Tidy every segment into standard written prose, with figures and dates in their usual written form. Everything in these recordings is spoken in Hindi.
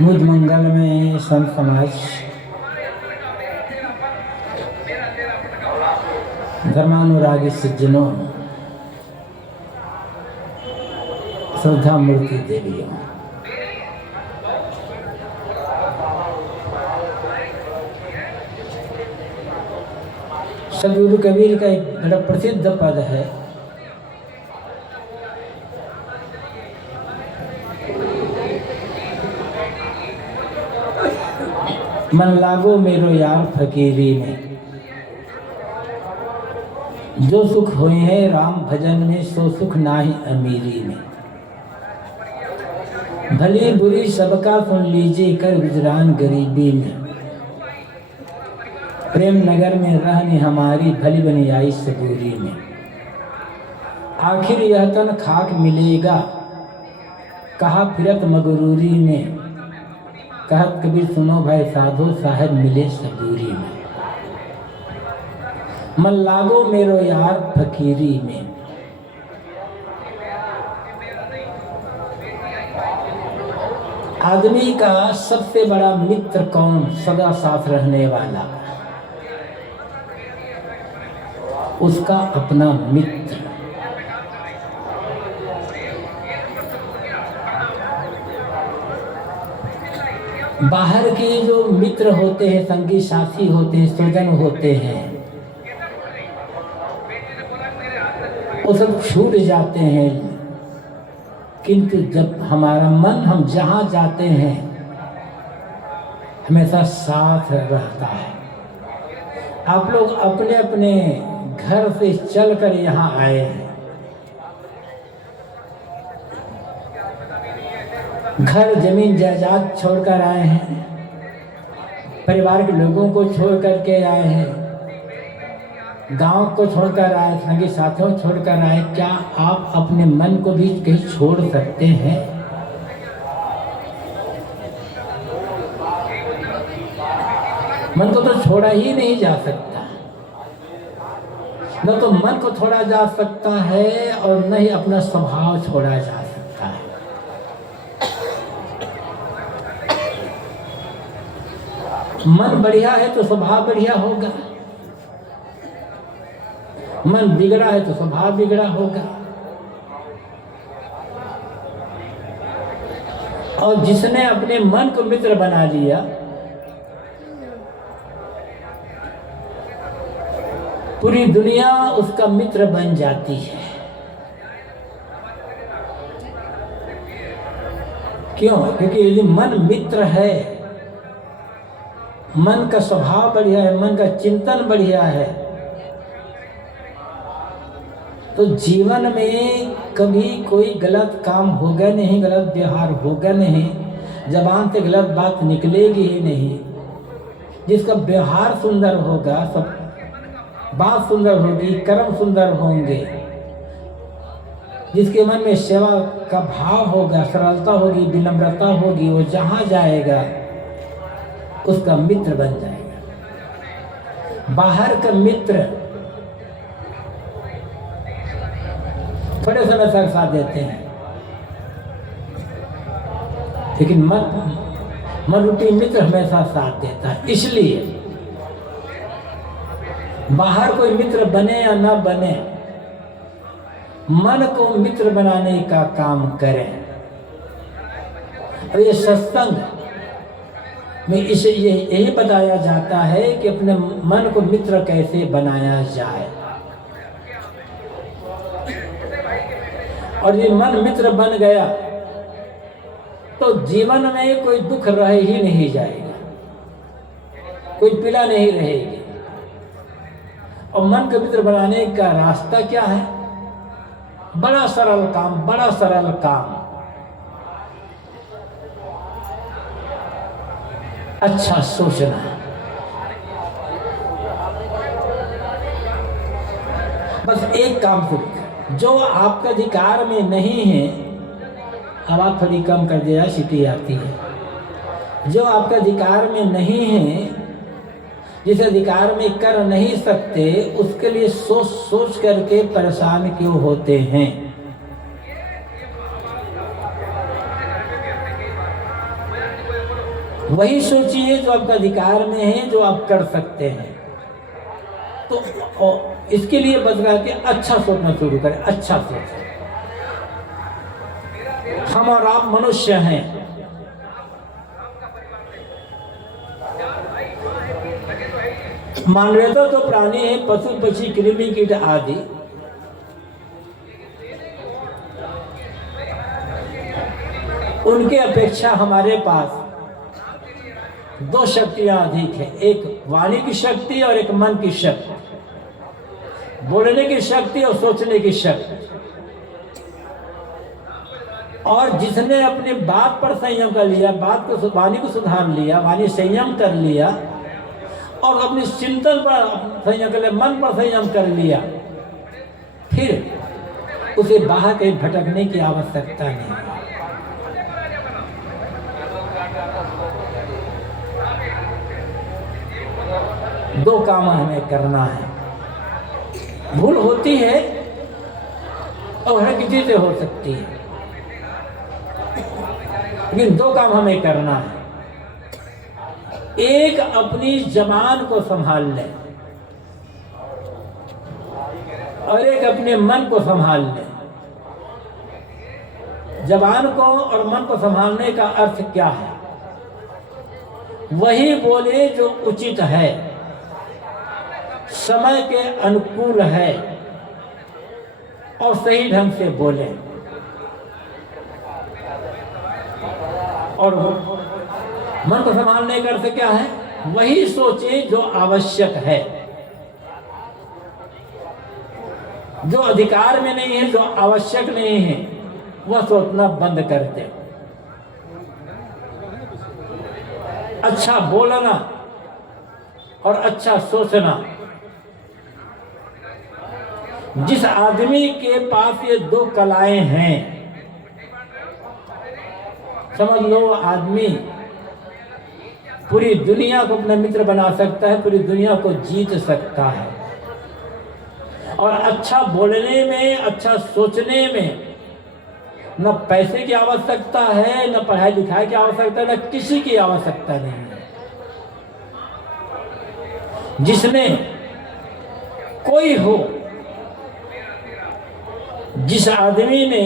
मुझ मंगल में संत समाज धर्मानुरागी सज्जनों, श्रद्धा मूर्ति देवियों, सदगुरु कबीर का एक बड़ा प्रसिद्ध पद है, मन लागो मेरो यार फकीरी में, जो सुख हुए हैं राम भजन में, सो सुख नाही अमीरी में। भली बुरी सबका सुन लीजिए, कर गुजरान गरीबी में। प्रेम नगर में रहने हमारी, भली बनी आई सबूरी में। आखिर यह तन खाक मिलेगा, कहा फिरत मगरूरी में। कहत कबीर सुनो भाई साधो, साहब मिले सबूरी में। मन लागो मेरो यार फकीरी में। आदमी का सबसे बड़ा मित्र कौन? सदा साथ रहने वाला, उसका अपना मित्र। बाहर के जो मित्र होते हैं, संगी साथी होते हैं, स्वजन होते हैं, वो सब छूट जाते हैं। किंतु जब हमारा मन, हम जहाँ जाते हैं हमेशा साथ रहता है। आप लोग अपने अपने घर से चलकर यहाँ आए हैं, घर जमीन जायदाद छोड़कर आए हैं, परिवार के लोगों को छोड़ करके आए हैं, गांव को छोड़कर आए, संगी साथियों छोड़कर आए। क्या आप अपने मन को भी कहीं छोड़ सकते हैं? मन को तो छोड़ा ही नहीं जा सकता। न तो मन को छोड़ा जा सकता है और न ही अपना स्वभाव छोड़ा जा सकता है। मन बढ़िया है तो स्वभाव बढ़िया होगा, मन बिगड़ा है तो स्वभाव बिगड़ा होगा। और जिसने अपने मन को मित्र बना लिया, पूरी दुनिया उसका मित्र बन जाती है। क्यों? क्योंकि यदि मन मित्र है, मन का स्वभाव बढ़िया है, मन का चिंतन बढ़िया है, तो जीवन में कभी कोई गलत काम होगा नहीं, गलत व्यवहार होगा नहीं, जबान से गलत बात निकलेगी ही नहीं। जिसका व्यवहार सुंदर होगा, सब बात सुंदर होगी, कर्म सुंदर होंगे, जिसके मन में सेवा का भाव होगा, सरलता होगी, विनम्रता होगी, वो जहाँ जाएगा उसका मित्र बन जाएगा। बाहर का मित्र थोड़े समय तक साथ देते हैं, लेकिन मन रूपी मित्र हमेशा साथ देता है। इसलिए बाहर कोई मित्र बने या न बने, मन को मित्र बनाने का काम करें। और ये सत्संग में इसे यही बताया जाता है कि अपने मन को मित्र कैसे बनाया जाए। और ये मन मित्र बन गया तो जीवन में कोई दुख रह ही नहीं जाएगा, कोई पीड़ा नहीं रहेगी। और मन को मित्र बनाने का रास्ता क्या है? बड़ा सरल काम, बड़ा सरल काम। अच्छा सोचना। बस एक काम करिए, जो आपका अधिकार में नहीं है, आवाज थोड़ी कम कर दिया, सीटी आती है। जो आपका अधिकार में नहीं है, जिस अधिकार में कर नहीं सकते, उसके लिए सोच सोच करके परेशान क्यों होते हैं? वही सोचिए जो आपका अधिकार में है, जो आप कर सकते हैं। तो इसके लिए बदला के अच्छा सोचना शुरू करें, अच्छा सोचें। हम और आप मनुष्य हैं, मानवता तो प्राणी है, पशु पक्षी कृमि कीट आदि। उनके अपेक्षा हमारे पास दो शक्तियां अधिक है, एक वाणी की शक्ति और एक मन की शक्ति, बोलने की शक्ति और सोचने की शक्ति। और जिसने अपनी बात पर संयम कर लिया, बात को वाणी को सुधार लिया, वाणी संयम कर लिया और अपने चिंतन पर संयम कर लिया, मन पर संयम कर लिया, फिर उसे बाहर कहीं भटकने की आवश्यकता नहीं। दो काम हमें करना है। भूल होती है और हर किसी से हो सकती है, लेकिन दो काम हमें करना है। एक, अपनी जबान को संभाल ले और एक अपने मन को संभाल ले। जबान को और मन को संभालने का अर्थ क्या है? वही बोले जो उचित है, समय के अनुकूल है और सही ढंग से बोले। और मन को संभालने का अर्थ क्या है? वही सोचे जो आवश्यक है, जो अधिकार में नहीं है, जो आवश्यक नहीं है, वह सोचना बंद कर दे। अच्छा बोलना और अच्छा सोचना। जिस आदमी के पास ये दो कलाएं हैं, समझ लो आदमी पूरी दुनिया को अपना मित्र बना सकता है, पूरी दुनिया को जीत सकता है। और अच्छा बोलने में, अच्छा सोचने में न पैसे की आवश्यकता है, न पढ़ाई लिखाई की आवश्यकता है, न किसी की आवश्यकता नहीं है। जिसमें कोई हो, जिस आदमी ने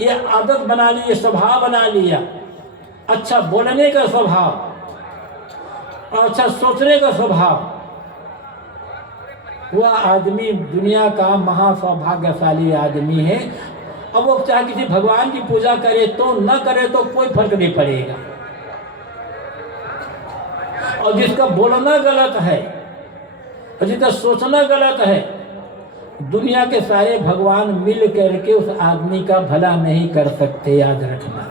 ये आदत बना ली, ये स्वभाव बना लिया, अच्छा बोलने का स्वभाव और अच्छा सोचने का स्वभाव, वह आदमी दुनिया का महासौभाग्यशाली आदमी है। अब वो चाहे किसी भगवान की पूजा करे तो न करे तो कोई फर्क नहीं पड़ेगा। और जिसका बोलना गलत है और जिसका सोचना गलत है, दुनिया के सारे भगवान मिल करके उस आदमी का भला नहीं कर सकते, याद रखना।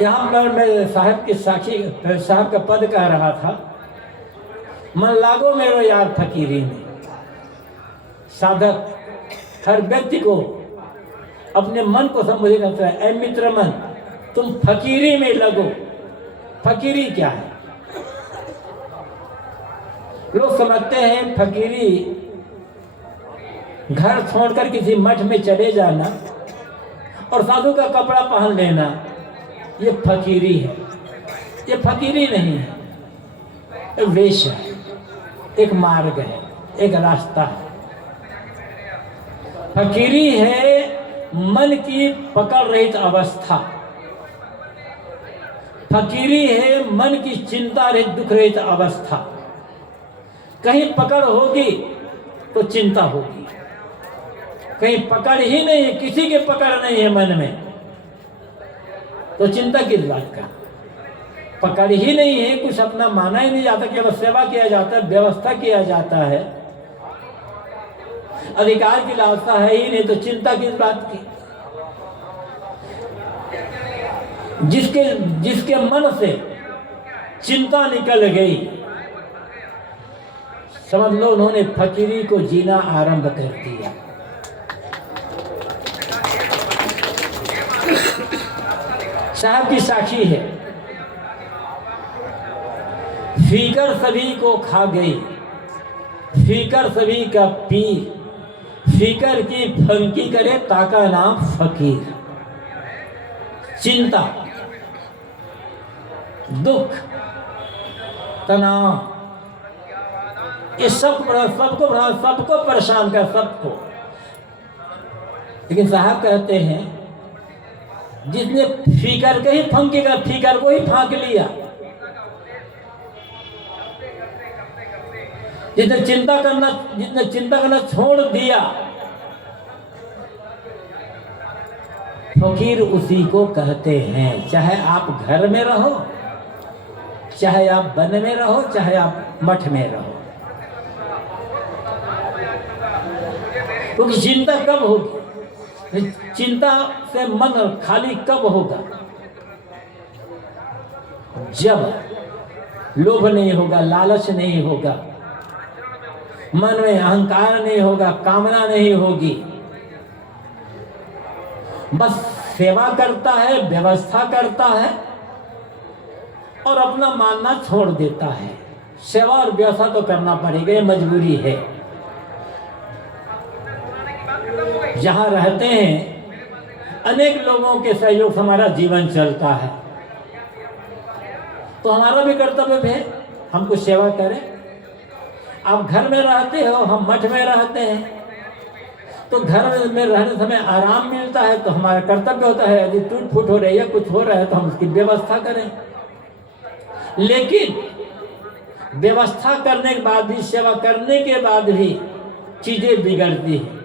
यहाँ पर मैं साहब की साखी, साहब का पद कह रहा था, मन लागो मेरो यार फकीरी में। साधक हर व्यक्ति को अपने मन को संबोधित करता है, ऐ मित्र मन तुम फकीरी में लगो। फकीरी क्या है? लोग समझते हैं फकीरी घर छोड़कर किसी मठ में चले जाना और साधु का कपड़ा पहन लेना, ये फकीरी है। ये फकीरी नहीं है, एक वेश है, एक मार्ग है, एक रास्ता है। फकीरी है मन की पकड़ रहित अवस्था। फकीरी है मन की चिंता रहित, दुख रहित अवस्था। कहीं पकड़ होगी तो चिंता होगी, कहीं पकड़ ही नहीं है, किसी की पकड़ नहीं है मन में, तो चिंता किस बात का? पकड़ ही नहीं है, कुछ अपना माना ही नहीं जाता, केवल सेवा किया जाता है, व्यवस्था किया जाता है, अधिकार की लालसा है ही नहीं, तो चिंता किस बात की? जिसके मन से चिंता निकल गई, समझ लो उन्होंने फकीरी को जीना आरंभ कर दिया। साहब की साखी है, फिकर सभी को खा गई, फिकर सभी का पीर, फिकर की फंकी करे ताका नाम फकीर। चिंता, दुख, तनाव, ये सबको परेशान कर, सबको। लेकिन साहब कहते हैं जिसने फिकर के ही फंकी का, फिकर को ही फांक लिया, जिसने चिंता करना छोड़ दिया, फकीर उसी को कहते हैं। चाहे आप घर में रहो, चाहे आप वन में रहो, चाहे आप मठ में रहो, क्योंकि चिंता कब होगी? चिंता से मन खाली कब होगा? जब लोभ नहीं होगा, लालच नहीं होगा, मन में अहंकार नहीं होगा, कामना नहीं होगी, बस सेवा करता है, व्यवस्था करता है और अपना मानना छोड़ देता है। सेवा और व्यवस्था तो करना पड़ेगा, ये मजबूरी है। जहाँ रहते हैं अनेक लोगों के सहयोग से हमारा जीवन चलता है, तो हमारा भी कर्तव्य है हमको सेवा करें। आप घर में रहते हो, हम मठ में रहते हैं, तो घर में रहने समय आराम मिलता है, तो हमारा कर्तव्य होता है यदि टूट फूट हो रही है, कुछ हो रहा है, तो हम उसकी व्यवस्था करें। लेकिन व्यवस्था करने के बाद भी, सेवा करने के बाद भी चीजें बिगड़ती हैं,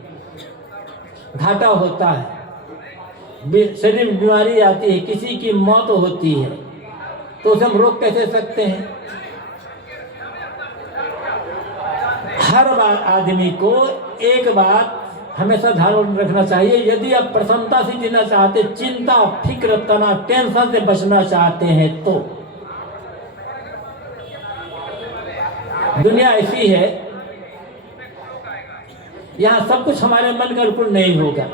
घाटा होता है, शरीर में बीमारी आती है, किसी की मौत होती है, तो उसे हम रोक कैसे सकते हैं? हर बार आदमी को एक बात हमेशा ध्यान रखना चाहिए, यदि आप प्रसन्नता से जीना चाहते, चिंता, फिक्र, तनाव, टेंशन से बचना चाहते हैं, तो दुनिया ऐसी है, यहाँ सब कुछ हमारे मन के अनुकूल नहीं होगा।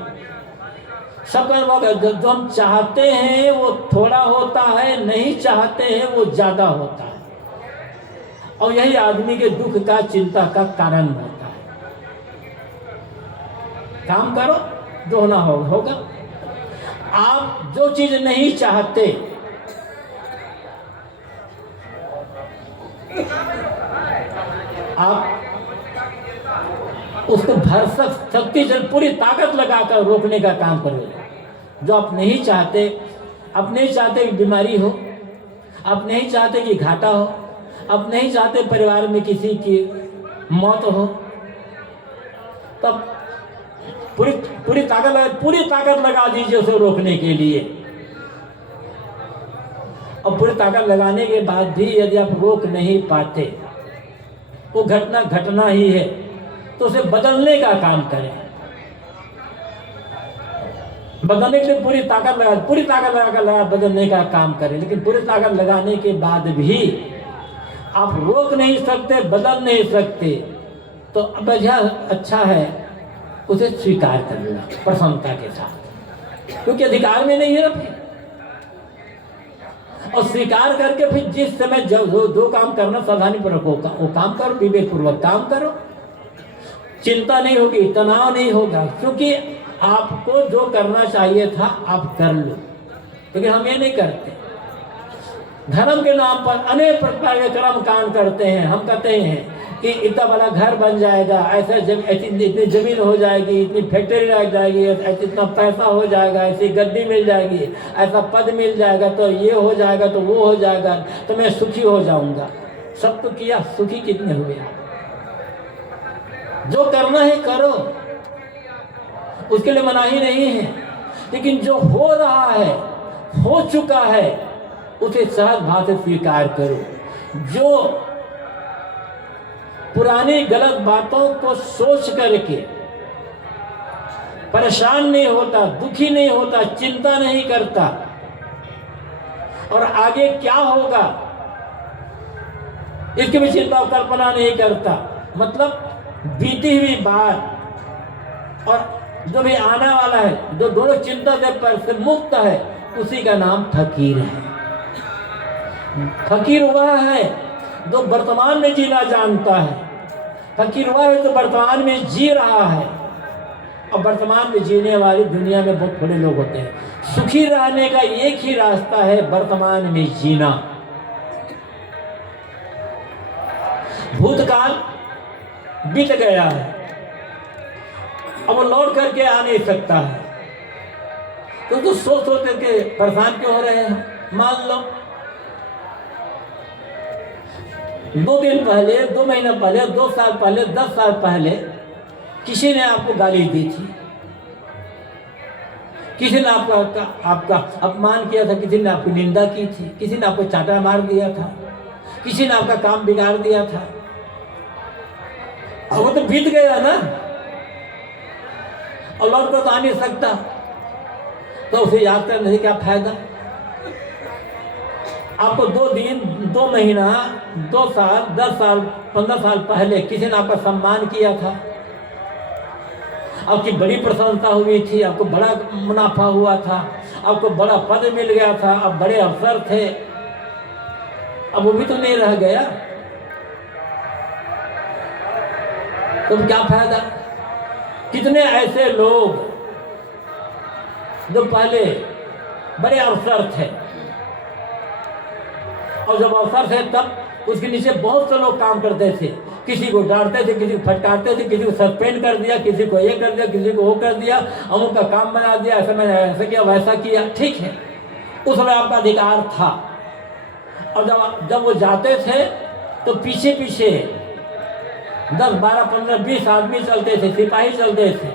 सब होगा, जो हम चाहते हैं वो थोड़ा होता है, नहीं चाहते हैं वो ज्यादा होता है, और यही आदमी के दुख का, चिंता का कारण होता है। काम करो, जो होना होगा। आप जो चीज नहीं चाहते, आप उसको भरसक शक्ति से पूरी ताकत लगाकर रोकने का काम करो। जो आप नहीं चाहते, आप नहीं चाहते कि बीमारी हो, आप नहीं चाहते कि घाटा हो, आप नहीं चाहते परिवार में किसी की मौत हो, तब पूरी ताकत लगा दीजिए उसे रोकने के लिए। और पूरी ताकत लगाने के बाद भी यदि आप रोक नहीं पाते, वो घटना ही है, तो उसे बदलने का काम करें। बदलने के लिए पूरी ताकत लगा बदलने का काम करें। लेकिन पूरी ताकत लगाने के बाद भी आप रोक नहीं सकते, बदल नहीं सकते, तो वजह अच्छा है उसे स्वीकार कर लेना प्रसन्नता के साथ, क्योंकि अधिकार में नहीं है ना। और स्वीकार करके फिर जिस समय जो काम करना सावधानी पूर्वक होगा वो काम करो, विवेक पूर्वक काम करो, चिंता नहीं होगी, तनाव नहीं होगा, क्योंकि आपको जो करना चाहिए था आप कर लो। लेकिन हम ये नहीं करते, धर्म के नाम पर अनेक प्रकार के कर्म कांड करते हैं। हम कहते हैं कि इतना बड़ा घर बन जाएगा, ऐसा इतनी जमीन हो जाएगी, इतनी फैक्ट्री लग जाएगी, इतना पैसा हो जाएगा, ऐसी गद्दी मिल जाएगी, ऐसा पद मिल जाएगा, तो ये हो जाएगा, तो वो हो जाएगा, तो मैं सुखी हो जाऊंगा। सब तो किया, सुखी कितने हुए? जो करना है करो, उसके लिए मनाही नहीं है, लेकिन जो हो रहा है, हो चुका है, उसे सहज भाव से स्वीकार करो। जो पुरानी गलत बातों को सोच करके परेशान नहीं होता, दुखी नहीं होता, चिंता नहीं करता, और आगे क्या होगा इसकी भी चिंता और कल्पना नहीं करता, मतलब बीती हुई बात और जो भी आने वाला है, जो दोनों चिंता से मुक्त है, उसी का नाम फकीर है। फकीर वह है जो वर्तमान में जीना जानता है, फकीर वह है तो वर्तमान में जी रहा है, और वर्तमान में जीने वाली दुनिया में बहुत थोड़े लोग होते हैं। सुखी रहने का एक ही रास्ता है, वर्तमान में जीना। भूतकाल बीत गया है, अब वो लौट करके आ नहीं सकता है, तो सोच सोच करके परेशान क्यों हो रहे हैं। मान लो 2 दिन पहले, 2 महीना पहले, 2 साल पहले, 10 साल पहले किसी ने आपको गाली दी थी, किसी ने आपका अपमान किया था, किसी ने आपकी निंदा की थी, किसी ने आपको चाटा मार दिया था, किसी ने आपका काम बिगाड़ दिया था। अब वो तो बीत गया ना, और लौट कर तो आ नहीं सकता, तो उसे याद करने से क्या फायदा। आपको 2 दिन, 2 महीना, 2 साल, 10 साल, 15 साल पहले किसी ने आपका सम्मान किया था, आपकी बड़ी प्रसन्नता हुई थी, आपको बड़ा मुनाफा हुआ था, आपको बड़ा पद मिल गया था, आप बड़े अफसर थे, अब वो भी तो नहीं रह गया, तो क्या फायदा। कितने ऐसे लोग जो पहले बड़े अफसर थे, और जब अफसर थे तब उसके नीचे बहुत से लोग काम करते थे, किसी को डांटते थे, किसी को फटकारते थे, किसी को सस्पेंड कर दिया, किसी को ये कर दिया, किसी को वो कर दिया, अमुक का काम बना दिया, ऐसा मैंने ऐसा किया, वैसा किया। ठीक है, उस समय आपका अधिकार था, और जब वो जाते थे तो पीछे पीछे 10, 12, 15, 20 आदमी चलते थे, सिपाही चलते थे,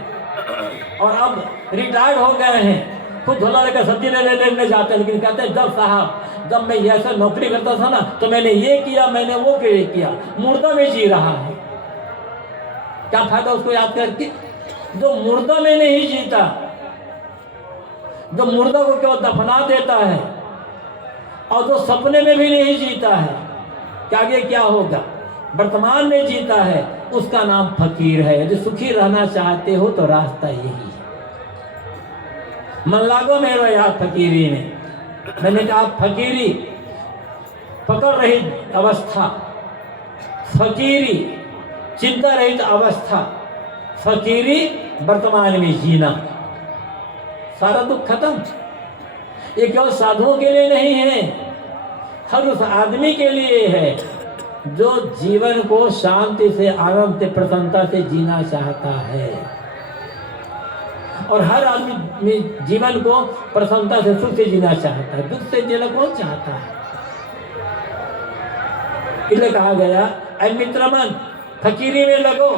और अब रिटायर्ड हो गए हैं, खुद झोला लेकर सब्जी लेने जाते हैं, लेकिन कहते हैं जब साहब, जब मैं ऐसा नौकरी करता था ना, तो मैंने ये किया, मैंने वो किया। मुर्दा में जी रहा है, क्या फायदा उसको याद करके। जो मुर्दा में नहीं जीता, जो मुर्दा को क्यों दफना देता है, और जो सपने में भी नहीं जीता है, कि आगे क्या होगा, वर्तमान में जीता है, उसका नाम फकीर है। यदि सुखी रहना चाहते हो तो रास्ता यही है। मन लागो मेरो याद फकीरी में, मैंने कहा फकीरी पकड़ रहित अवस्था, फकीरी चिंता रहित अवस्था, फकीरी वर्तमान में जीना, सारा दुख खत्म। ये केवल साधुओं के लिए नहीं है, हर उस आदमी के लिए है जो जीवन को शांति से, आनंद से, प्रसन्नता से जीना चाहता है। और हर आदमी जीवन को प्रसन्नता से, सुख से जीना चाहता है, दुख से जीना कौन चाहता है। इसलिए कहा गया, ऐ मित्रमन फकीरी में लगो,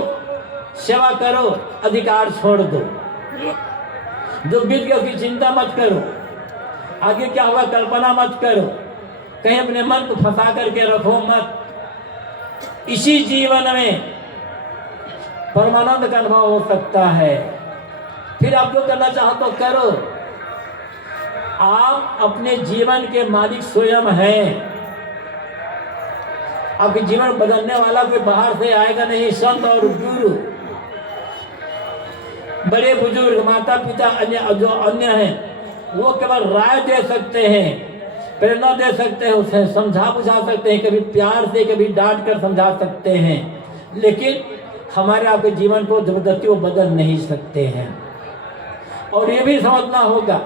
सेवा करो, अधिकार छोड़ दो, जो बीत गया उसकी चिंता मत करो, आगे क्या होगा कल्पना मत करो, कहीं अपने मन को फंसा करके रखो मत। इसी जीवन में परमानंद का अनुभव हो सकता है, फिर आप जो करना चाहो तो करो। आप अपने जीवन के मालिक स्वयं हैं, आपके जीवन बदलने वाला कोई बाहर से आएगा नहीं। संत और गुरु, बड़े बुजुर्ग, माता पिता, अन्य जो अन्य हैं, वो केवल राय दे सकते हैं, प्रेरणा दे सकते हैं, उसे समझा बुझा सकते हैं, कभी प्यार से, कभी डांट कर समझा सकते हैं, लेकिन हमारे आपके जीवन को जबरदस्ती वो बदल नहीं सकते हैं। और ये भी समझना होगा,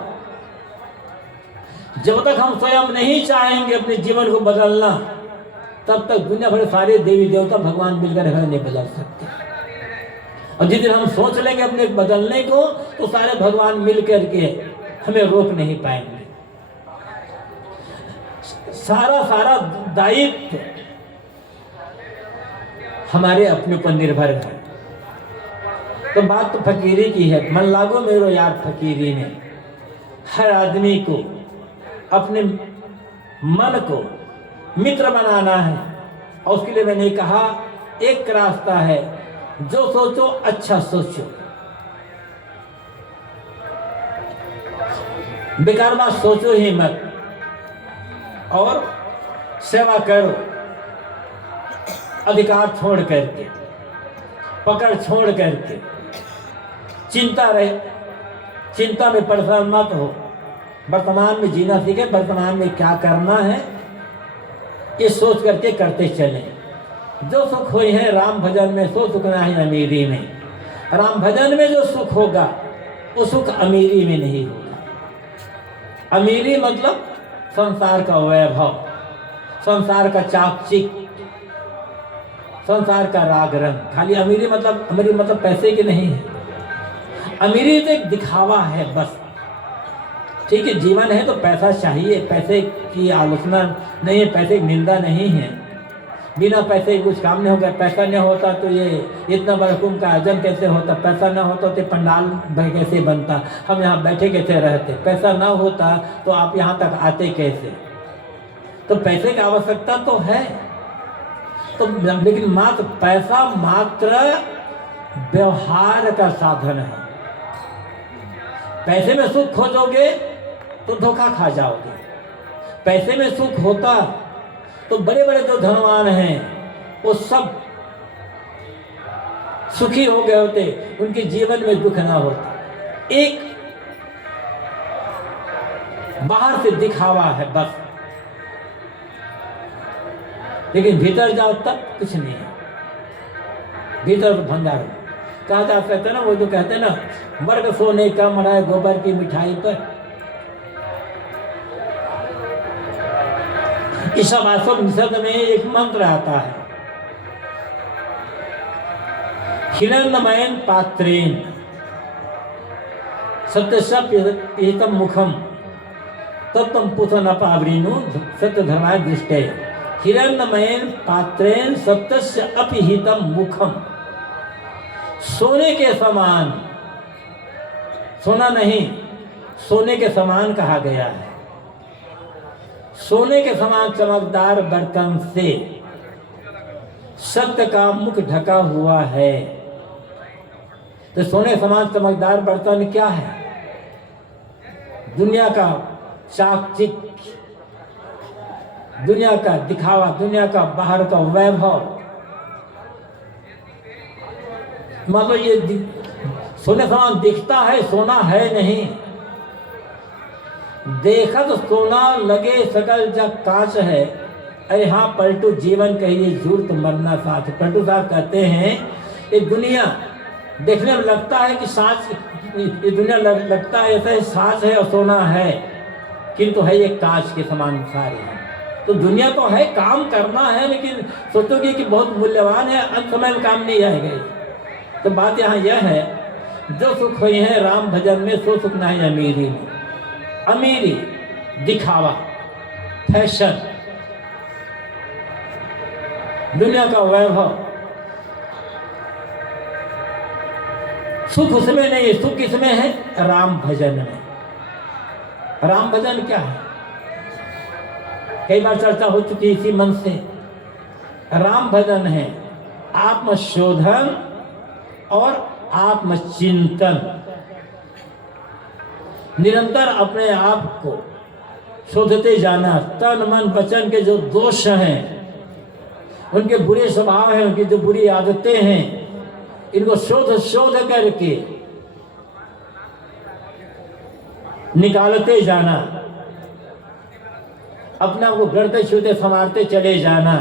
जब तक हम स्वयं नहीं चाहेंगे अपने जीवन को बदलना, तब तक दुनिया भर सारे देवी देवता भगवान मिलकर हमें नहीं बदल सकते। और जिस दिन हम सोच लेंगे अपने बदलने को, तो सारे भगवान मिल करके हमें रोक नहीं पाएंगे। सारा दायित्व हमारे अपने ऊपर निर्भर है। तो बात तो फकीरी की है। मन लागो मेरो यार फकीरी में, हर आदमी को अपने मन को मित्र बनाना है, और उसके लिए मैंने कहा एक रास्ता है, जो सोचो अच्छा सोचो, बेकार बात सोचो ही मत, और सेवा करो, अधिकार छोड़ करके, पकड़ छोड़ करके, चिंता रहे, चिंता में परेशान मत हो, वर्तमान में जीना सीखे, वर्तमान में क्या करना है ये सोच करके करते चलें। जो सुख हुई है राम भजन में, सो सुख नहीं अमीरी में। राम भजन में जो सुख होगा वो सुख अमीरी में नहीं होगा। अमीरी मतलब संसार का वैभव, संसार का चाकचिक, संसार का राग रंग। खाली अमीरी मतलब पैसे की नहीं है। अमीरी तो एक दिखावा है बस। ठीक है, जीवन है तो पैसा चाहिए, पैसे की आलोचना नहीं है, पैसे की निंदा नहीं है। बिना पैसे कुछ काम नहीं होगा। पैसा नहीं होता तो ये इतना बड़ा कुंभ का आयोजन कैसे होता? पैसा न होता तो पंडाल कैसे बनता? हम यहाँ बैठे कैसे रहते? पैसा ना होता तो आप यहाँ तक आते कैसे? तो पैसे की आवश्यकता तो है, तो लेकिन मात्र पैसा मात्र व्यवहार का साधन है। पैसे में सुख खोजोगे तो धोखा खा जाओगे। पैसे में सुख होता तो बड़े बड़े जो धनवान हैं वो सब सुखी हो गए होते, उनके जीवन में दुख ना होता। एक बाहर से दिखावा है बस, लेकिन भीतर जाओ तब कुछ नहीं है। भीतर तो भंडार कहा जा कहते ना, वो जो कहते ना, मर्ग सोने का मनाए गोबर की मिठाई पर। ईशावास्यम निषद में एक मंत्र आता है, हिरण्यमयन पात्रेण सत्यशम मुखम तत्व पुथन अपावृणु सत्य धर्माय दृष्टे। हिरण्यमयन पात्रेण सत्यस्य अपहितम मुखम। सोने के समान, सोना नहीं, सोने के समान कहा गया है। सोने के समान चमकदार बर्तन से सत्य का मुख ढका हुआ है। तो सोने समान चमकदार बर्तन क्या है? दुनिया का चाकचिक, दुनिया का दिखावा, दुनिया का बाहर का वैभव। मतलब ये सोने समान दिखता है, सोना है नहीं। देखा तो सोना लगे सकल जग कांच है। अरे हाँ, पलटू जीवन कहिए झूठ मरना साथ। पलटू साहब कहते हैं ये दुनिया देखने में लगता है कि सांच, ये दुनिया लगता है ऐसा सांच है और सोना है, किंतु है ये कांच के समान सारे हैं। तो दुनिया तो है, काम करना है, लेकिन सोचोगे कि बहुत मूल्यवान है, अंत समय में काम नहीं आएगा। तो बात यहाँ यह है, जो सुख हुई है राम भजन में, सो सुख नहीं अमीरी में। अमीरी दिखावा, फैशन, दुनिया का वैभव, सुख उसमें नहीं है। सुख किसमें है? राम भजन में। राम भजन क्या है? कई बार चर्चा हो चुकी इसी मन से। राम भजन है आत्मशोधन और आत्मचिंतन। निरंतर अपने आप को शोधते जाना। तन मन वचन के जो दोष हैं, उनके बुरे स्वभाव हैं, उनकी जो बुरी आदतें हैं, इनको शोध करके निकालते जाना। अपने आप को गढ़ते छूते संवारते चले जाना।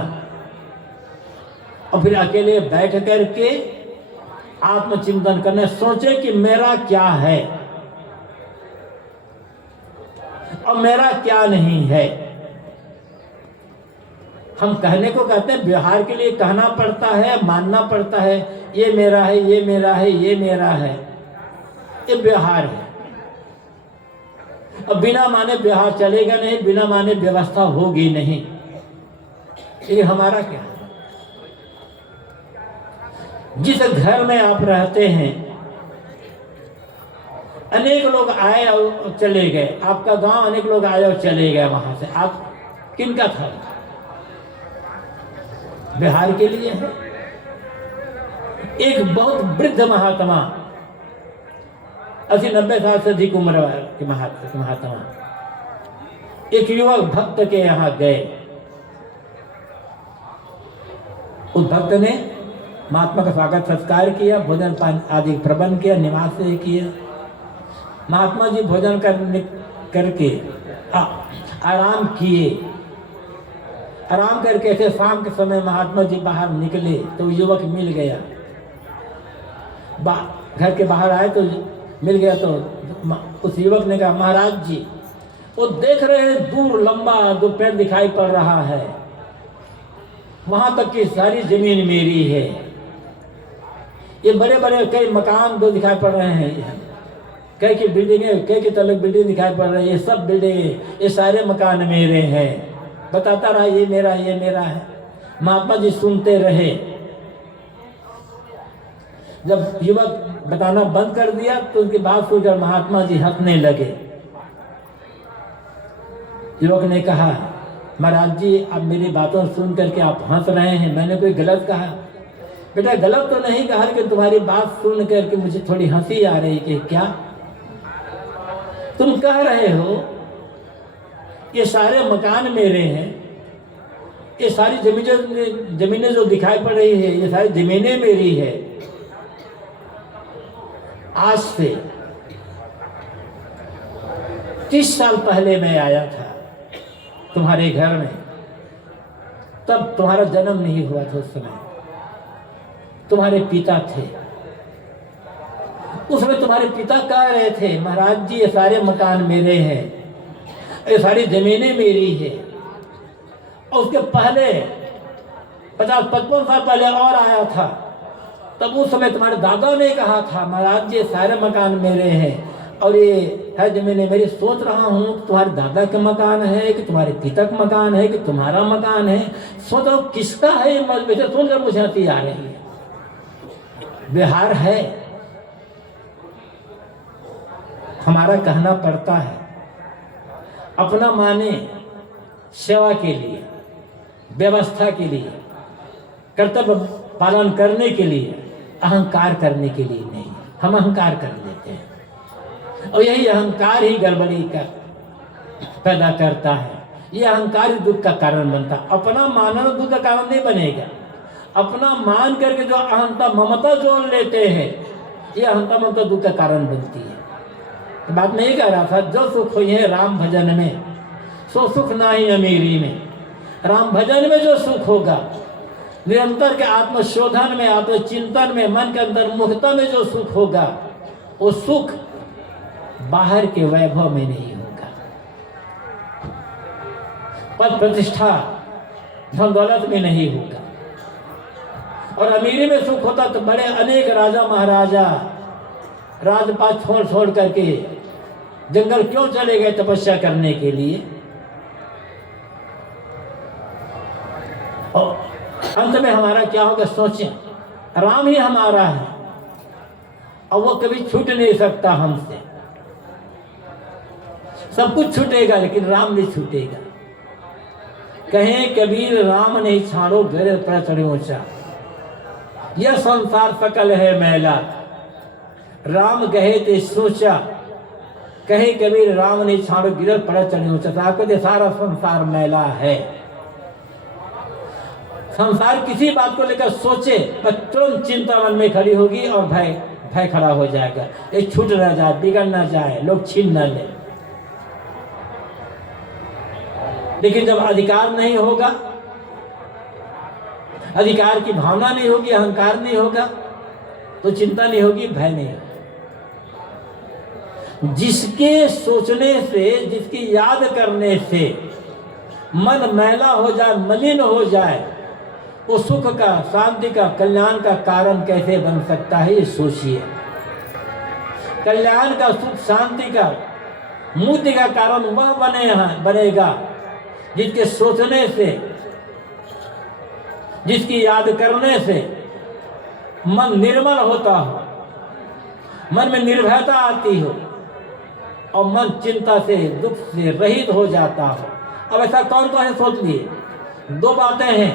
और फिर अकेले बैठ करके आत्मचिंतन करने, सोचे कि मेरा क्या है और मेरा क्या नहीं है। हम कहने को कहते हैं, व्यवहार के लिए कहना पड़ता है, मानना पड़ता है, ये मेरा है, ये मेरा है, ये मेरा है। ये व्यवहार है। अब बिना माने व्यवहार चलेगा नहीं, बिना माने व्यवस्था होगी नहीं। ये हमारा क्या है? जिस घर में आप रहते हैं, अनेक लोग आए और चले गए। आपका गांव, अनेक लोग आए और चले गए वहां से। आप किनका था? बिहार के लिए है। एक बहुत वृद्ध महात्मा, 80-90 साल से अधिक उम्र के महात्मा, एक युवक भक्त के यहाँ गए। उस भक्त ने महात्मा का स्वागत सत्कार किया, भोजन पान आदि प्रबंध किया, निवास किया। महात्मा जी भोजन करके आराम किए। आराम करके ऐसे शाम के समय महात्मा जी बाहर निकले तो युवक मिल गया। घर के बाहर आए तो मिल गया, तो उस युवक ने कहा, महाराज जी वो देख रहे हैं दूर लंबा जो पेड़ दिखाई पड़ रहा है, वहां तक की सारी जमीन मेरी है। ये बड़े बड़े कई मकान जो दिखाई पड़ रहे हैं, कई की बिल्डिंगें, कई की तलक बिल्डिंग दिखाई पड़ रही है, ये सब बिल्डिंगें, ये सारे मकान मेरे हैं। बताता रहा ये मेरा है। महात्मा जी सुनते रहे। जब युवक बताना बंद कर दिया तो उनकी बात सुनकर महात्मा जी हंसने लगे। युवक ने कहा, महाराज जी अब मेरी बातों सुन करके आप हंस रहे हैं, मैंने कोई गलत कहा? बेटा गलत तो नहीं कहा, कि तुम्हारी बात सुन करके मुझे थोड़ी हंसी आ रही कि क्या तुम कह रहे हो ये सारे मकान मेरे हैं, ये सारी जमीनें जो दिखाई पड़ रही है ये सारी जमीनें मेरी है। आज से 30 साल पहले मैं आया था तुम्हारे घर में, तब तुम्हारा जन्म नहीं हुआ था। उस समय तुम्हारे पिता थे। उसमें तुम्हारे पिता कह रहे थे, महाराज जी ये सारे मकान मेरे हैं, ये सारी जमीनें मेरी है। और उसके पहले 50-55 साल पहले और आया था, तब उस समय तुम्हारे दादा ने कहा था, महाराज जी ये सारे मकान मेरे हैं और ये है जमीनें मेरी। सोच रहा हूँ तुम्हारे दादा का मकान है कि तुम्हारे पिता का मकान है कि तुम्हारा मकान है, सोच रहा हूँ किसका है। सोचकर मुझे हंसी आ रही है। व्यवहार है, हमारा कहना पड़ता है, अपना माने सेवा के लिए, व्यवस्था के लिए, कर्तव्य पालन करने के लिए, अहंकार करने के लिए नहीं। हम अहंकार कर लेते हैं और यही अहंकार ही गड़बड़ी का पैदा करता है। यह अहंकार ही दुख का कारण बनता है। अपना मानना दुख का कारण नहीं बनेगा। अपना मान करके जो अहंता ममता जोड़ लेते हैं, यह अहंता ममता दुख का कारण बनती है। तो बात मैं ये कह रहा था, जो सुख हुई है राम भजन में, सो सुख ना ही अमीरी में। राम भजन में जो सुख होगा, निरंतर के आत्मशोधन में, आत्मचिंतन में, मन के अंदर मुक्ता में जो सुख होगा, वो सुख बाहर के वैभव में नहीं होगा। पद प्रतिष्ठा धन दौलत में नहीं होगा। और अमीरी में सुख होता तो बड़े अनेक राजा महाराजा राजपाट छोड़ करके जंगल क्यों चले गए तपस्या करने के लिए। और अंत में हमारा क्या होगा सोचें। राम ही हमारा है और वो कभी छूट नहीं सकता हमसे। सब कुछ छूटेगा लेकिन राम नहीं छूटेगा। कहें कबीर राम नहीं छाड़ो गरे पर चढ़े ऊंचा, यह संसार सकल है मैला, राम कहे ते सोचा। कहे कबीर राम नहीं छाड़ो गिरल पड़ा चढ़े ऊंचा। आपको सारा संसार मैला है। संसार किसी बात को लेकर सोचे पर तुरंत चिंता मन में खड़ी होगी और भय खड़ा हो जाएगा। ये छूट ना जाए, बिगड़ ना जाए, लोग छीन ना ले। लेकिन जब अधिकार नहीं होगा, अधिकार की भावना नहीं होगी, अहंकार नहीं होगा, तो चिंता नहीं होगी, भय नहीं होगा। जिसके सोचने से, जिसकी याद करने से मन मैला हो जाए, मलिन हो जाए, वो सुख का, शांति का, कल्याण का कारण कैसे बन सकता है, ये सोचिए। कल्याण का, सुख शांति का, मुक्ति का कारण वह बनेगा जिसके सोचने से, जिसकी याद करने से मन निर्मल होता हो, मन में निर्भयता आती हो और मन चिंता से, दुख से रहित हो जाता हो। अब ऐसा कौन कौन है सोच लिए। दो बातें हैं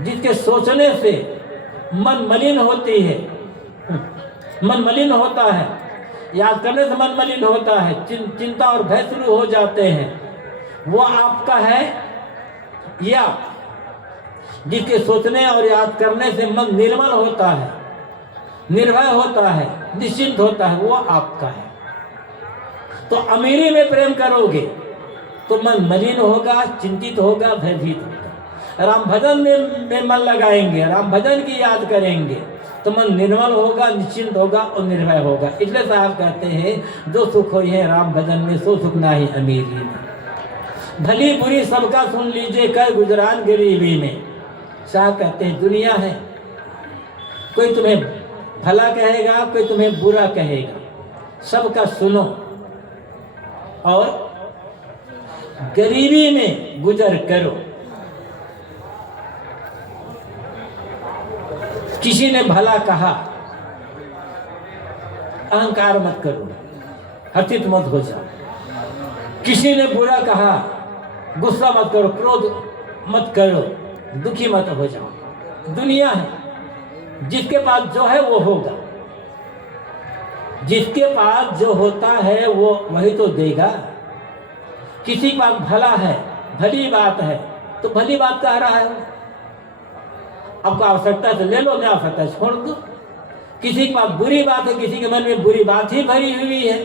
जिसके सोचने से मन मलिन होती है, मन मलिन होता है, याद करने से मन मलिन होता है, चिंता और भय शुरू हो जाते हैं। वो आपका है, या जिसके सोचने और याद करने से मन निर्मल होता है, निर्भय होता है, निश्चिंत होता है, वो आपका है। तो अमीरी में प्रेम करोगे तो मन मलिन होगा, चिंतित होगा, भयभीत होगा। राम भजन में मन लगाएंगे, राम भजन की याद करेंगे तो मन निर्मल होगा, निश्चिंत होगा और निर्भय होगा। इसलिए साहब कहते हैं जो सुख हो है राम भजन में, सो सुख ना ही अमीरी में। भली बुरी सबका सुन लीजिए, कर गुजरान गरीबी में। साहब कहते हैं दुनिया है, कोई तुम्हें भला कहेगा, कोई तुम्हें बुरा कहेगा, सबका सुनो और गरीबी में गुजर करो। किसी ने भला कहा, अहंकार मत करो, हर्षित मत हो जाओ। किसी ने बुरा कहा, गुस्सा मत करो, क्रोध मत करो, दुखी मत हो जाओ। दुनिया है, जिसके पास जो है वो होगा, जिसके पास जो होता है वो वही तो देगा। किसी के पास भला है, भली बात है, तो भली बात कह रहा है, आपको आवश्यकता है तो ले लो, नहीं आवश्यकता छोड़ दो। किसी के पास बुरी बात है, किसी के मन में बुरी बात ही भरी हुई है,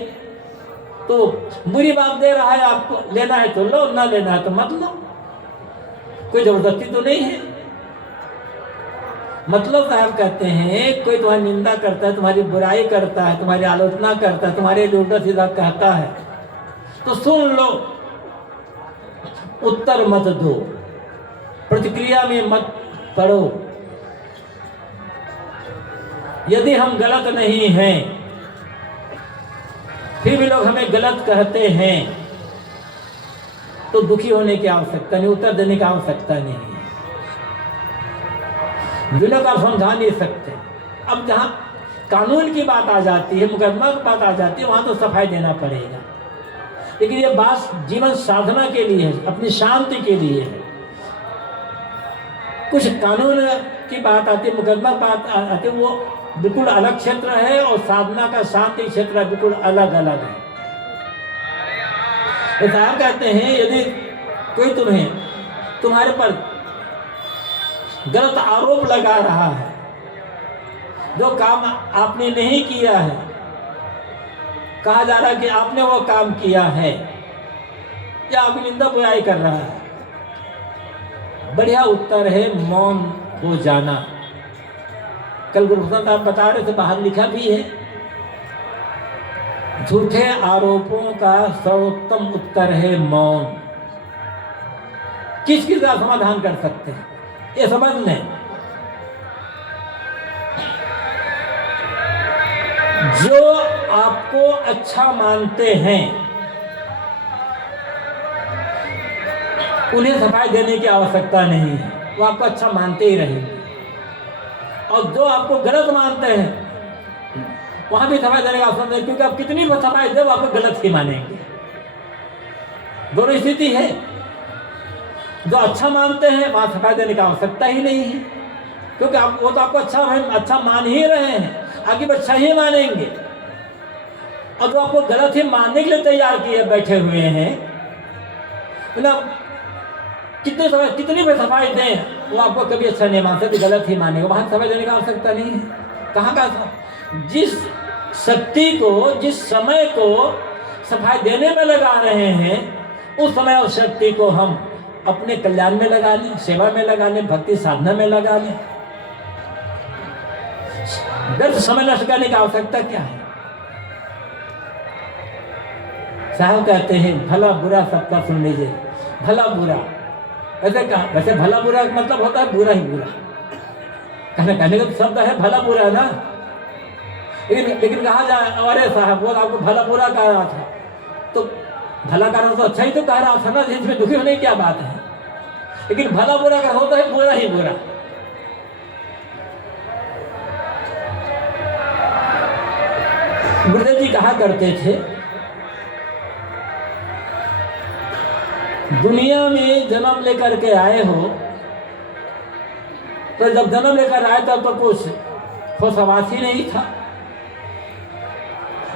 तो बुरी बात दे रहा है, आपको लेना है तो लो, ना लेना है तो मत लो, कोई जबरदस्ती तो नहीं है। मतलब साहब कहते हैं कोई तुम्हारी निंदा करता है, तुम्हारी बुराई करता है, तुम्हारी आलोचना करता है, तुम्हारे लिए उल्टा सीधा कहता है तो सुन लो, उत्तर मत दो, प्रतिक्रिया में मत पड़ो। यदि हम गलत नहीं हैं फिर भी लोग हमें गलत कहते हैं तो दुखी होने की आवश्यकता नहीं, उत्तर देने की आवश्यकता नहीं है। दुनिया को आप समझा नहीं सकते। अब जहाँ कानून की बात आ जाती है, मुकदमा की बात आ जाती है, वहाँ तो सफाई देना पड़ेगा। लेकिन ये बात जीवन साधना के लिए है, अपनी शांति के लिए है। कुछ कानून की बात आती है, मुकदमा बात आती है, वो बिल्कुल अलग क्षेत्र है और साधना का शांति क्षेत्र बिल्कुल अलग अलग है। तो साहब कहते हैं यदि कोई तुम्हारे पर गलत आरोप लगा रहा है, जो काम आपने नहीं किया है, कहा जा रहा है कि आपने वो काम किया है, या आपकी निंदा बुराई कर रहा है, बढ़िया उत्तर है मौन हो जाना। कल गुरुप्रसाद आप बता रहे थे, बाहर लिखा भी है, झूठे आरोपों का सर्वोत्तम उत्तर है मौन। किस किस का समाधान कर सकते हैं ये समझ लें। जो आपको अच्छा मानते हैं उन्हें सफाई देने की आवश्यकता नहीं है, वो आपको अच्छा मानते ही रहेंगे। और जो आपको गलत मानते हैं वहां भी सफाई देने का आवश्यकता नहीं, क्योंकि आप कितनी भी सफाई दे वो आपको गलत ही मानेंगे। दोनों स्थिति है। जो अच्छा मानते हैं वहां सफाई देने की आवश्यकता ही नहीं है, क्योंकि आप वो तो आपको अच्छा मान ही रहे हैं, आगे अच्छा ही मानेंगे। और जो आपको गलत ही मानने के लिए तैयार किए बैठे हुए हैं, कितनी भी सफाई दें वो आपको कभी अच्छा नहीं मान सकते, गलत ही मानेगा, वहां सफाई देने की आवश्यकता नहीं है। कहाँ का जिस शक्ति को, जिस समय को सफाई देने में लगा रहे हैं, उस समय और शक्ति को हम अपने कल्याण में लगा लें, सेवा में लगा लें, भक्ति साधना में लगा लें। व्यर्थ समय नष्ट करने की आवश्यकता क्या है। साहब कहते हैं भला बुरा सबका सुन लीजिए। भला बुरा वैसे भला बुरा मतलब होता है बुरा ही बुरा, कहने का तो शब्द है भला बुरा है ना। लेकिन कहा जाए अरे साहब वो आपको भला बुरा कह रहा था, तो भला कह रहा तो अच्छा ही तो कह रहा था ना, इसमें दुखी होने की क्या बात है। लेकिन भला बुरा का होता है बुरा ही बुरा। गुरुदेव जी कहा करते थे दुनिया में जन्म लेकर के आए हो, तो जब जन्म लेकर आए तब तो कुछ होशवास ही नहीं था,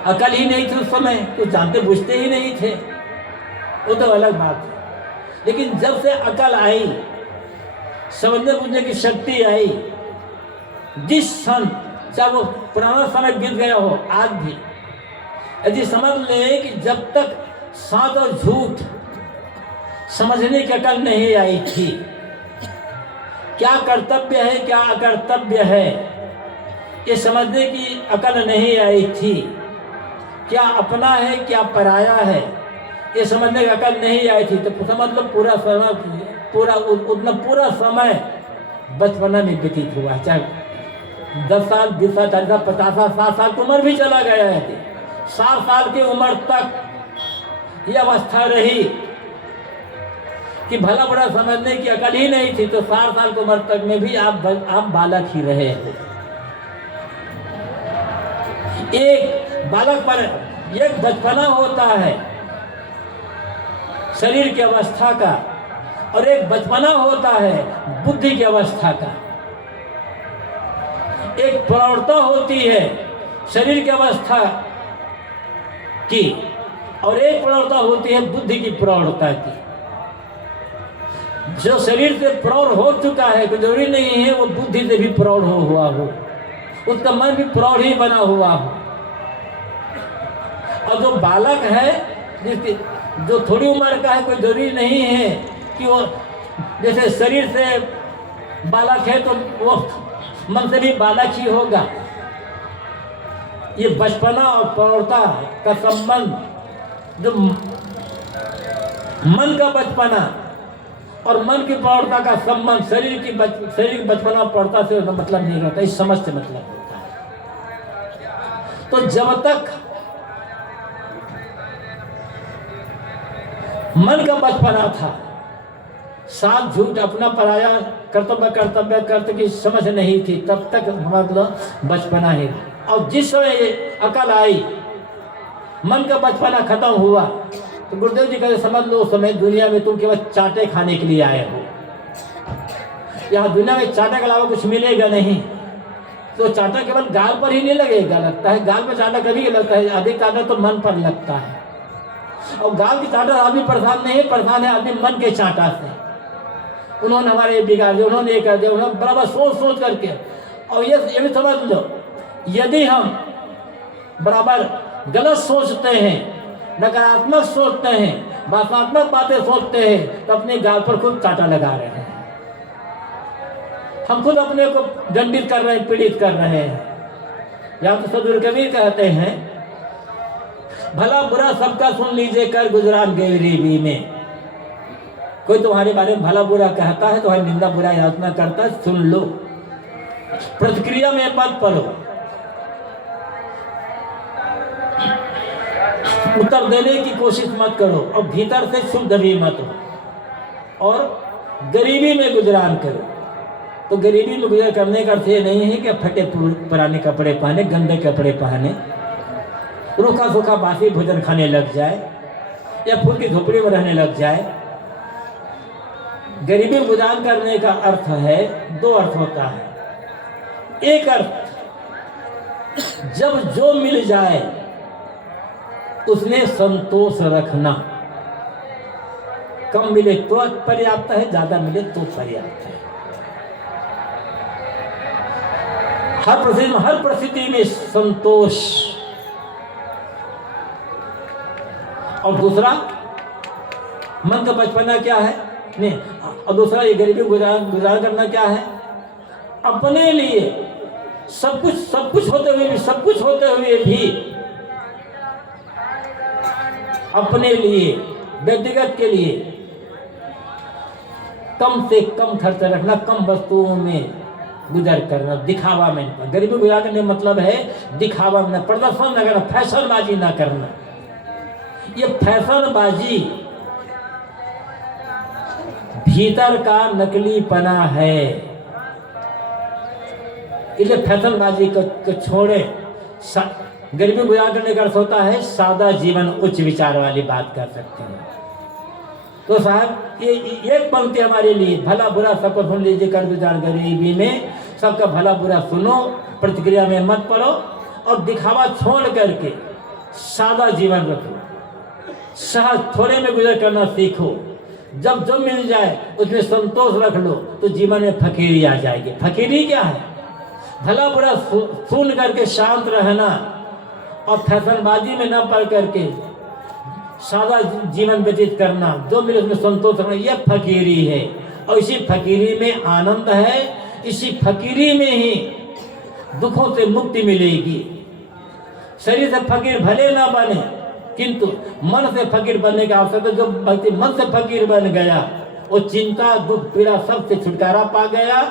अकल ही नहीं थी उस समय, कुछ जानते बुझते ही नहीं थे, वो तो अलग बात है। लेकिन जब से अकल आई, समझने बुझने की शक्ति आई, जिस क्षण चाहे वो पुराना समय बीत गया हो, आज भी यदि समझ ले कि जब तक सच और झूठ समझने की अकल नहीं आई थी, क्या कर्तव्य है क्या अकर्तव्य है ये समझने की अकल नहीं आई थी। क्या अपना है क्या पराया है ये समझने की अकल नहीं आई थी। तो समझ लो पूरा समय बचपना में व्यतीत हुआ। चाहे 10 साल 20 साल 40 साल 50 साल 60 साल की उम्र भी चला गया है। 60 साल की उम्र तक ये अवस्था रही कि भला बुरा समझने की अकल ही नहीं थी। तो 60 साल की उम्र तक में भी आप बालक ही रहे हो। एक बालक पर एक बचपना होता है शरीर की अवस्था का और एक बचपना होता है बुद्धि की अवस्था का। एक प्रौढ़ता होती है शरीर की अवस्था की और एक प्रौढ़ता होती है बुद्धि की प्रौढ़ता की। जो शरीर से प्रौढ़ हो चुका है कोई जरूरी नहीं है वो बुद्धि से भी प्रौढ़ हुआ हो, उसका मन भी प्रौढ़ ही बना हुआ हो। और जो बालक है जिसकी जो थोड़ी उम्र का है कोई जरूरी नहीं है कि वो जैसे शरीर से बालक है तो वो मन से भी बालक ही होगा। ये बचपना और प्रौढ़ता का संबंध जो मन का बचपना और मन की प्रौढ़ता का संबंध शरीर की बचपना और प्रौढ़ता से मतलब नहीं होता, इस समझ से मतलब होता है। तो जब तक मन का बचपना था साथ झूठ अपना पराया कर्तव्य करते की समझ नहीं थी तब तक मतलब बचपना ही। और जिस समय अकल आई मन का बचपना खत्म हुआ तो गुरुदेव जी कहते समझ लो उस समय दुनिया में तुम केवल चाटे खाने के लिए आए हो। यहाँ दुनिया में चाटे के अलावा कुछ मिलेगा नहीं। तो चाटा केवल गाल पर ही नहीं लगेगा, लगता है गाल पर चाटा कभी लगता है, अधिक चाटा तो मन पर लगता है। और गाल की चाटा आदमी परेशान नहीं है, परेशान है आदमी मन के चाटा से। उन्होंने हमारे बिगाड़ दिया, उन्होंने ये कर दिया, उन्होंने बराबर सोच करके। और ये भी समझ लो यदि हम बराबर गलत सोचते हैं, नकारात्मक सोचते हैं, भावनात्मक बातें सोचते हैं तो अपने गाल पर खुद चाटा लगा रहे हैं। हम खुद अपने को दंडित कर रहे हैं, पीड़ित कर रहे हैं। या तो सदगुरु कबीर कहते हैं भला बुरा सबका सुन लीजिए कर गुजरान गरीबी में। कोई तुम्हारे बारे में भला बुरा कहता है, तुम्हारी निंदा बुराई आलोचना करता है, सुन लो, प्रतिक्रिया में मत पड़ो, उत्तर देने की कोशिश मत करो और भीतर से शुद्ध भी मत हो और गरीबी में गुजरान करो। तो गरीबी में गुजरान करने का अर्थ ये नहीं है कि फटे पुराने कपड़े पहने, गंदे कपड़े पहने, रूखा सूखा बासी भोजन खाने लग जाए या फूल की झोपड़ी में रहने लग जाए। गरीबी में गुजरान करने का अर्थ है, दो अर्थ होता है। एक अर्थ जब जो मिल जाए उसमें संतोष रखना, कम मिले तो पर्याप्त है, ज्यादा मिले तो पर्याप्त है। हर परिस्थिति में संतोष। और दूसरा मन का बचपना क्या है नहीं, और दूसरा ये गरीबी गुजारा करना क्या है, अपने लिए सब कुछ होते हुए भी अपने लिए व्यक्तिगत के लिए कम से कम खर्च रखना, कम वस्तुओं में गुजर करना, दिखावा में। गरीबी गुजार करने मतलब है दिखावा में, प्रदर्शन न करना, फैशनबाजी ना करना। ये फैशनबाजी भीतर का नकलीपना है, इसलिए फैशनबाजी को छोड़े। गरीबी गुजार करने का अर्थ होता है सादा जीवन, उच्च विचार वाली बात कर सकते हैं। तो साहब ये एक पंक्ति हमारे लिए, भला बुरा सबको सुन लीजिए कर गुजार गरीबी में, सबका भला बुरा सुनो, प्रतिक्रिया में मत पड़ो और दिखावा छोड़ करके सादा जीवन रखो, सहज थोड़े में गुजर करना सीखो। जब जो मिल जाए उसमें संतोष रख लो तो जीवन में फकीरी आ जाएगी। फकीरी क्या है, भला बुरा सुन करके शांत रहना और फैशनबाजी में न पड़ करके सादा जीवन व्यतीत करना, जो मिले उसमें संतोष रखना, यह फकीरी है। और इसी फकीरी में आनंद है, इसी फकीरी में ही दुखों से मुक्ति मिलेगी। शरीर से फकीर भले ना बने, किंतु मन से फकीर बनने का अवसर है। जो व्यक्ति मन से फकीर बन गया, वो चिंता दुख पीड़ा सबसे छुटकारा पा गया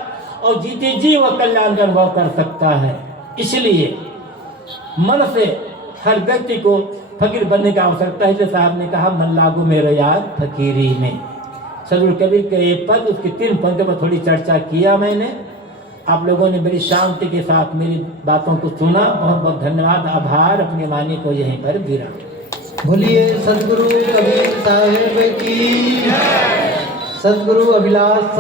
और जीते जी वह कल्याण का अनुभव कर सकता है। इसलिए मन से हर व्यक्ति को फकीर बनने का आवश्यकता है। जैसे साहब ने कहा, मन लागू मेरे यार फकीरी में। सदगुरु कबीर के ये पद, उसकी 3 पंक्तियों पर थोड़ी चर्चा किया मैंने। आप लोगों ने बड़ी शांति के साथ मेरी बातों को सुना। बहुत बहुत धन्यवाद, आभार। अपनी वाणी को यहीं पर विराम। बोलिए सदगुरु कबीर साहिब की, सदगुरु अभिलाष